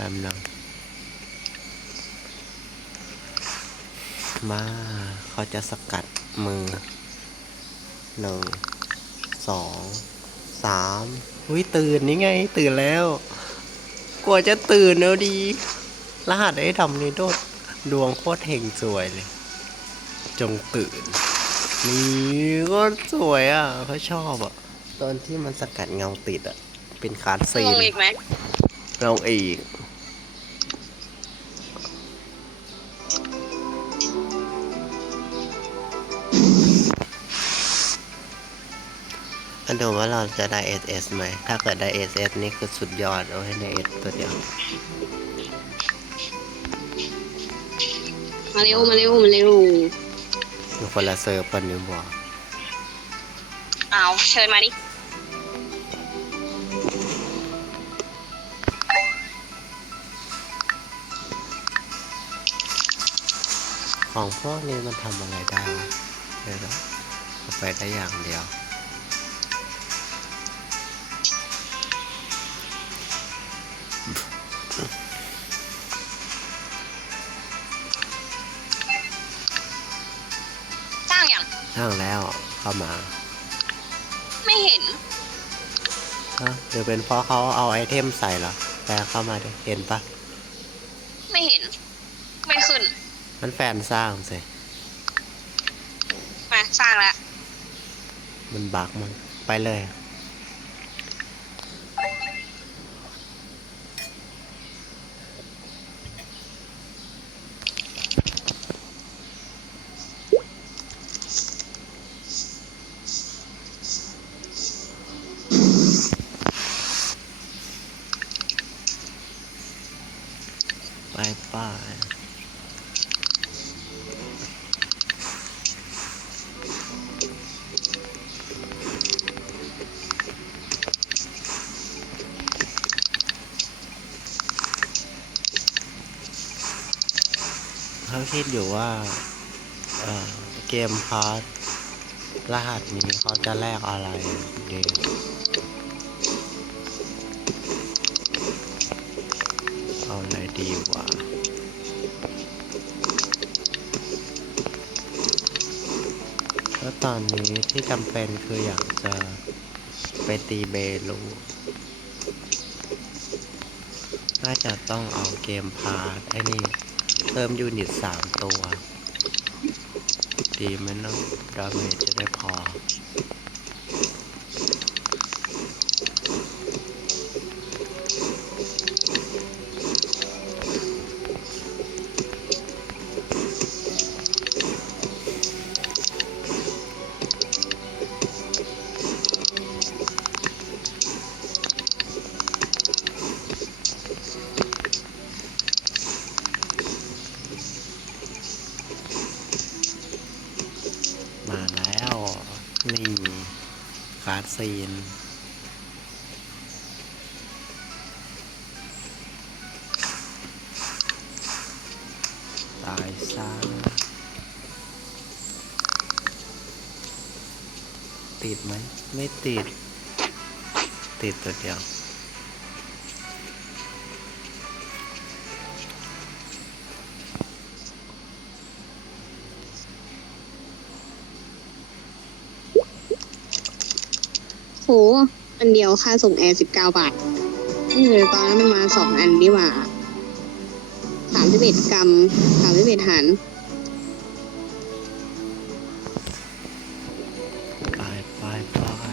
ป๊บนึงมาเขาจะสกัดมือหนึ่งสองสามอุ้ยตื่นนี่ไง ตื่นแล้วกว่าจะตื่นแล้วดีรหัสไอ้ดำนี่โดดดวงโคตรเฮงสวยเลย จงตื่น นี่ก็สวยอะเขาชอบอะ ตอนที่มันสกัดเงาติดอะ เป็นคาร์ดซีลนงอีกไหมลงอีก อันดูว่าเราจะได้ SS ไหม ถ้าเกิดได้ SS นี่คือสุดยอดเอาให้ได้ S ตัวเดียว มาเร็วมาเร็วมาเร็วมีคนละเซิร์ฟกันนี่บอกเอาเชิญมาดิ ของพวกนี้มันทำอะไรได้วะเดี๋ยวนะเอาไปได้อย่างเดียวางอย่างช่างแล้วเข้ามาไม่เห็นฮะหรือเป็นเพราะเขาเอาไอเทมใส่เหรอแต่เข้ามาดิเห็นปะไม่เห็น ไม่ขึ้น มันแฟนสร้างสิมาสร้างแล้วมันบักมันไปเลย ปไปเขาคิดอยู่ว่า เออเกมพาร์ทรหัสนี้เขาจะแลกอะไรดี เอาอะไรดีวะแล้วตอนนี้ที่จำเป็นคืออยากจะไปตีเบลูน่าจะต้องเอาเกมพาร์ทไอ้นี่ เพิ่มยูนิตสามตัว ดีไหมเน้องดาเมจจะได้พอ มาแล้ว นี่คาร์ดซีนตายซะติดไหม ไม่ติด ติดตัวเดียว โหอันเดียวค่าส่งแอร์สิบเก้าบาทนี่เลยตอนนั้นมันมาสองอันดีกว่าสามสิบเอ็ดกรัมสามสิบเอ็ดหันไปไปไป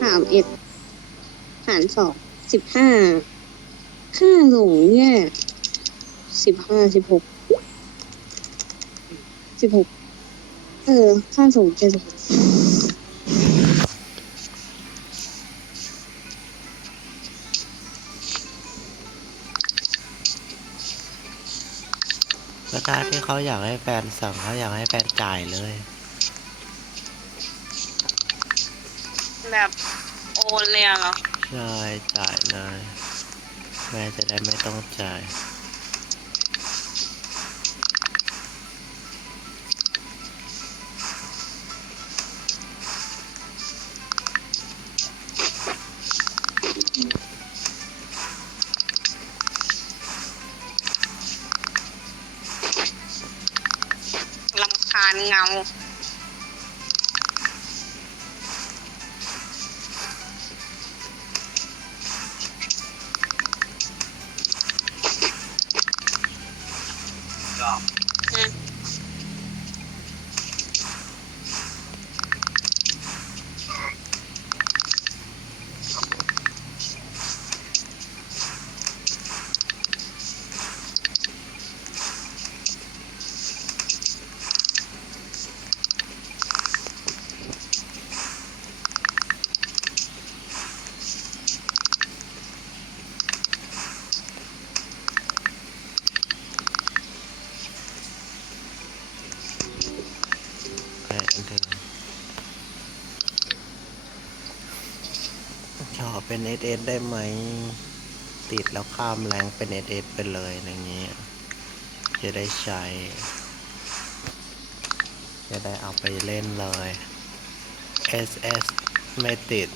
สามเอ็ด หารสองสิบห้าค่าส่งเนี่ยสิบห้าสิบหกสิบหกเออค่าส่งแค่สิบหกก็ได้ที่เขาอยากให้แฟนสั่งเขาอยากให้แฟนจ่ายเลยแบบโอนเลยอะเหรอ รยจ่ายเลย แม่จะได้ไม่ต้องจ่ายลำคาญเงา เป็นเอสเอสได้ไหม ติดแล้วข้ามแรงเป็นเอสเอสไปเลยอย่างเงี้ยจะได้ใช้ จะได้เอาไปเล่นเลย SS ไม่ติด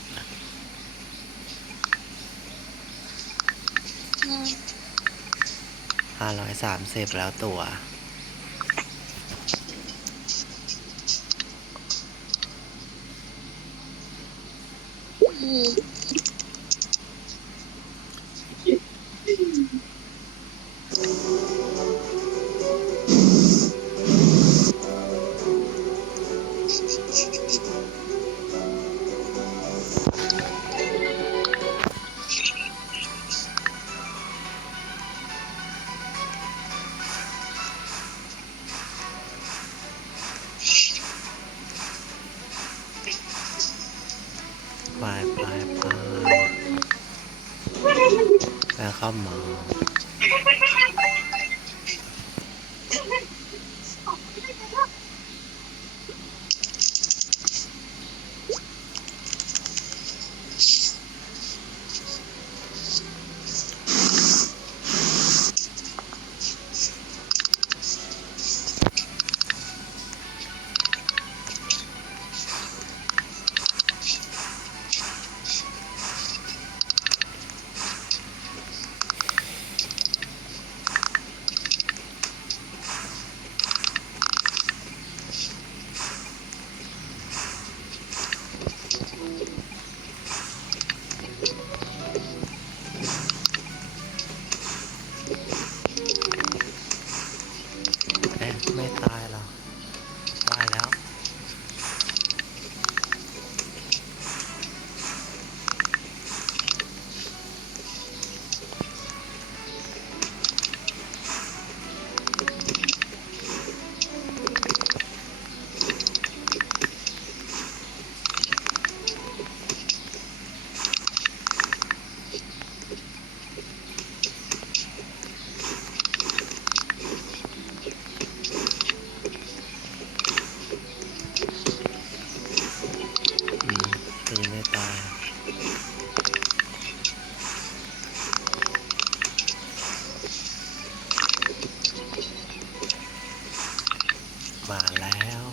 530แล้วตัว ไปไปไปแล้วเข้ามา มาแล้ว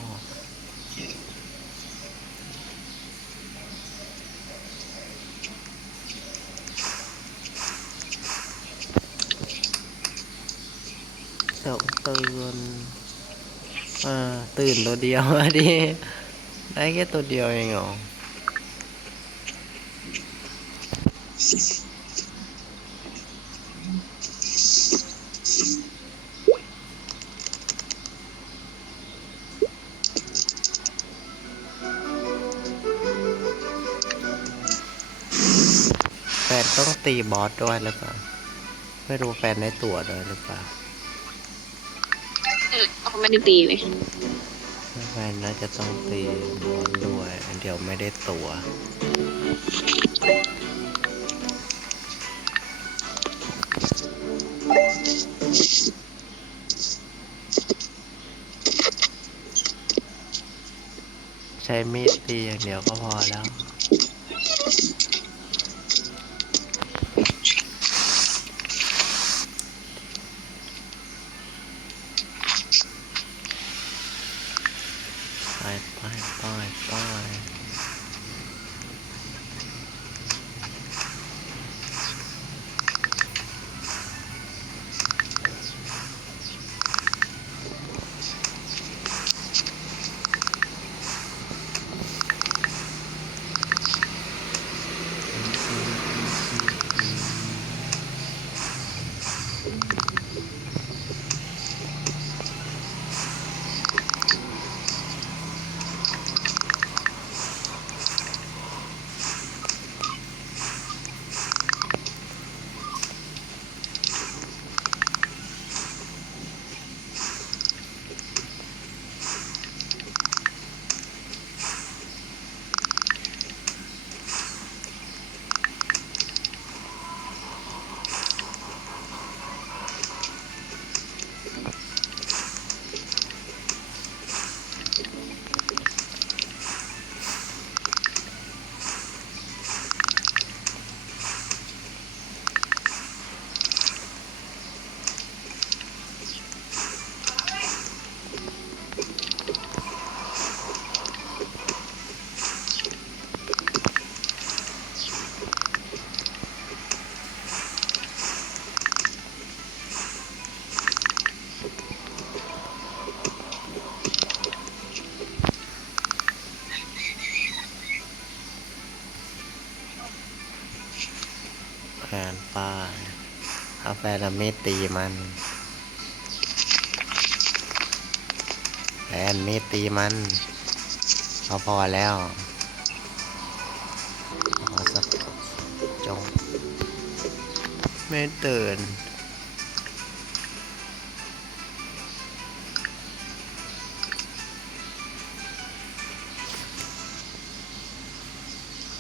ตกตื่นอ่าตื่นตัวเดียวดิ ได้แค่ตัวเดียวเองเหรอ แฟนต้องตีบอสด้วยหรือเปล่า ไม่รู้แฟนได้ตั๋วด้วยหรือเปล่าอืมเขาไม่ได้ตีเลยแฟนน่าจะต้องตีบอสด้วยเดี๋ยวไม่ได้ตั๋ว ช้มีดตีอย่างเดียวก็พอแล้ว ไปไปไปไป แต่ละเม็ดตีมันแอนเม็ดตีมันพอพอแล้วขอสักจง ไม่ตื่น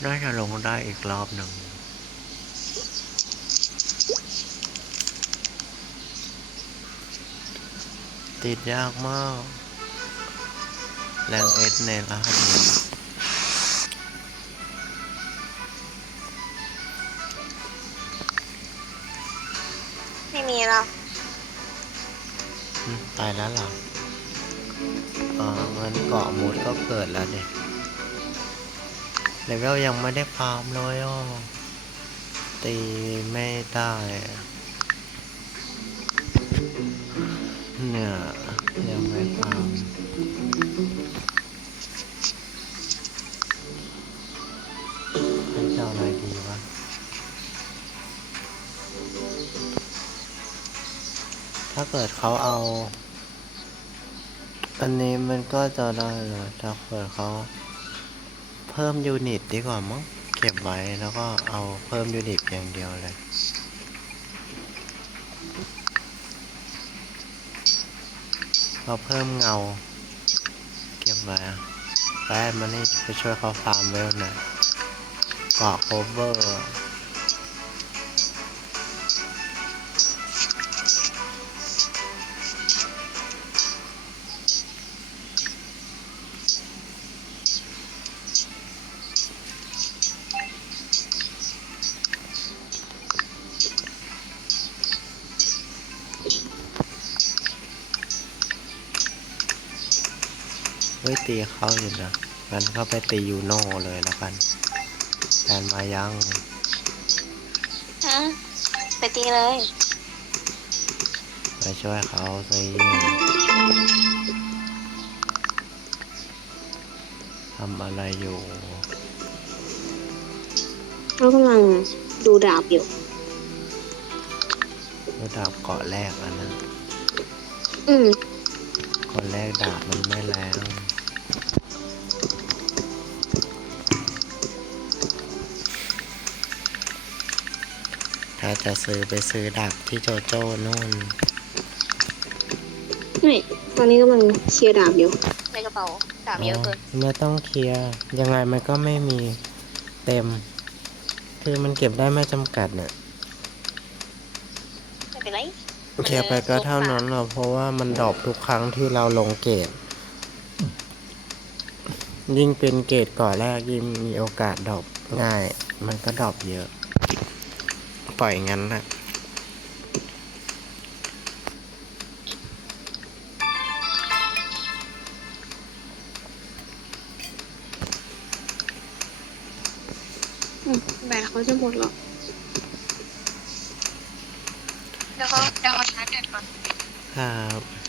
น่าจะลงได้อีกรอบหนึ่ง ติดยากมาก แรงเอสในรหัสนี้ไม่มีแล้ว อืมตายแล้วเหรออ๋องั้นเกาะมูดก็เกิดแล้วเด็กเลเวลยังไม่ได้ฟาร์มเลยอะตีไม่ได้อะ เนี่ยยังไม่ฟาร์มให้เจ้าอะไรดีวะถ้าเกิดเขาเอา อันนี้มันก็จะได้เลยถ้าเกิดเขาเพิ่มยูนิตดีกว่ามั้งเก็บไว้แล้วก็เอาเพิ่มยูนิตอย่างเดียวเลย เราเพิ่มเงา เก็บไว้แป๊บมานี่ไปช่วยเขาฟาร์มเวลหน่อยเกาะโคเวอร์ ฮ้ยตีเขาอยู่นะงั้นเข้าไปตียูโน่เลยแล้วกันแทนมายังฮะไปตีเลยไปช่วยเขาสิทำอะไรอยู่เขากำลังดูดาบอยู่ระดับเกาะแรกอันนะอืมเกาะแรกดาบมันไม่แรง ถ้าจะซื้อไปซื้อดาบที่โจโจ้นู่น ไม่ตอนนี้กำลังเคลียร์ดาบอยู่ในกระเป๋าดาบเยอะเกินไม่ต้องเคลียร์ ยังไงมันก็ไม่มีเต็ม คือมันเก็บได้ไม่จำกัดเนี่ยไม่เป็นไรเคลียร์ไปก็เท่านั้นหรอกเพราะว่ามันดรอปทุกครั้งที่เราลงเกตยิ่งเป็นเกตก่อนแรกยิ่งมีโอกาสดรอปง่าย มันก็ดรอปเยอะ ปล่อยงั้นแหละอืมแบตเขาจะหมดหรอกเดี๋ยวเขาเดี๋ยวเขาชาร์จแบตก่อนครับ